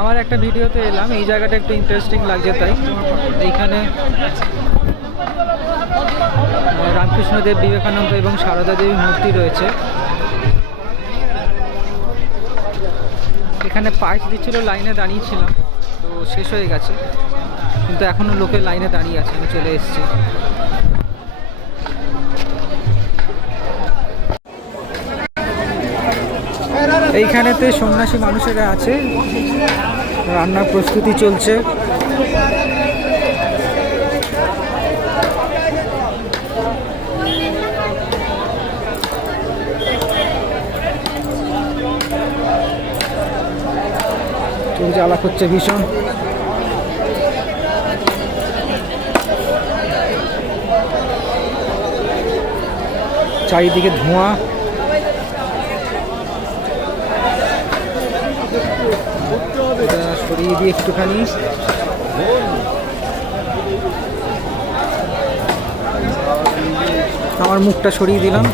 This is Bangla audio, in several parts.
আমার একটা ভিডিওতে এলাম, এই জায়গাটা একটু ইন্টারেস্টিং লাগছে, তাই এইখানে রামকৃষ্ণদেব, বিবেকানন্দ এবং সারদা দেবীর মূর্তি রয়েছে। এখানে পায়েস দিচ্ছিল, লাইনে দাঁড়িয়েছিলাম, তো শেষ হয়ে গেছে, কিন্তু এখনও লোকের লাইনে দাঁড়িয়ে আছে, আমি চলে এসেছি। এইখানেতে সন্ন্যাসী মানুষেরা আছে, রান্নার প্রস্তুতি চলছে। চুল জ্বালা করছে ভীষণ। চারিদিকে ধোঁয়া। সরিয়ে দিয়ে একটুখানি আমার মুখটা সরিয়ে দিলাম।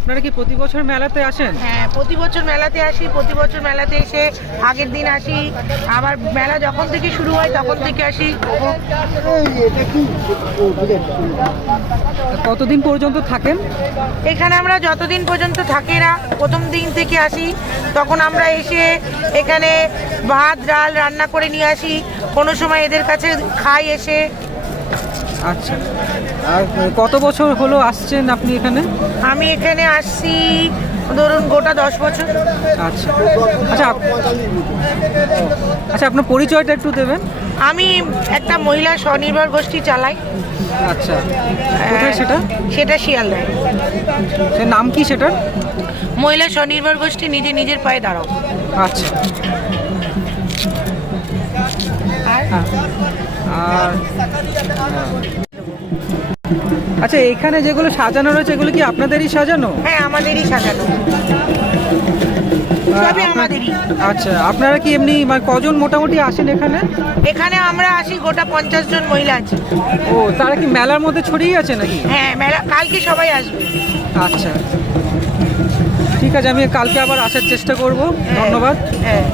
আপনারা কি প্রতি বছর মেলাতে আসেন? হ্যাঁ, প্রতি বছর মেলাতে আসি। প্রতি বছর মেলাতে এসে আগের দিন আসি, আবার মেলা যখন থেকে শুরু হয় তখন থেকে আসি। কতদিন পর্যন্ত থাকেন এখানে? আমরা যতদিন পর্যন্ত থাকি না, প্রথম দিন থেকে আসি, তখন আমরা এসে এখানে ভাত ডাল রান্না করে নিয়ে আসি, কোনো সময় এদের কাছে খাই এসে। আচ্ছা, আর কত বছর হলো আসছেন আপনি এখানে? আমি এখানে আসছি ধরুন গোটা 10 বছর। আচ্ছা আচ্ছা আচ্ছা, আপনার পরিচয়টা একটু দেবেন। আমি একটা মহিলা স্বনির্ভর গোষ্ঠী চালাই। আচ্ছা, কোথায় সেটা? সেটা শিয়ালদায়। সে নাম কি সেটার? মহিলা স্বনির্ভর গোষ্ঠী নিজের পায়ে দাঁড়াও। আচ্ছা, আর আচ্ছা, এখানে যেগুলো সাজানো রয়েছে এগুলো কি আপনাদেরই সাজানো? হ্যাঁ, আমাদেরই সাজানো, সবই আমাদেরই। আচ্ছা, আপনারা কি এমনি মানে কজন মোটামুটি আসেন এখানে? এখানে আমরা আসি গোটা 50 জন মহিলা আছে। ও, তারা কি মেলার মধ্যে ছড়িয়ে আছে নাকি? হ্যাঁ, মেলা কালকে সবাই আসবে। আচ্ছা, ঠিক আছে, আমি কালকে আবার আসার চেষ্টা করব। ধন্যবাদ। হ্যাঁ।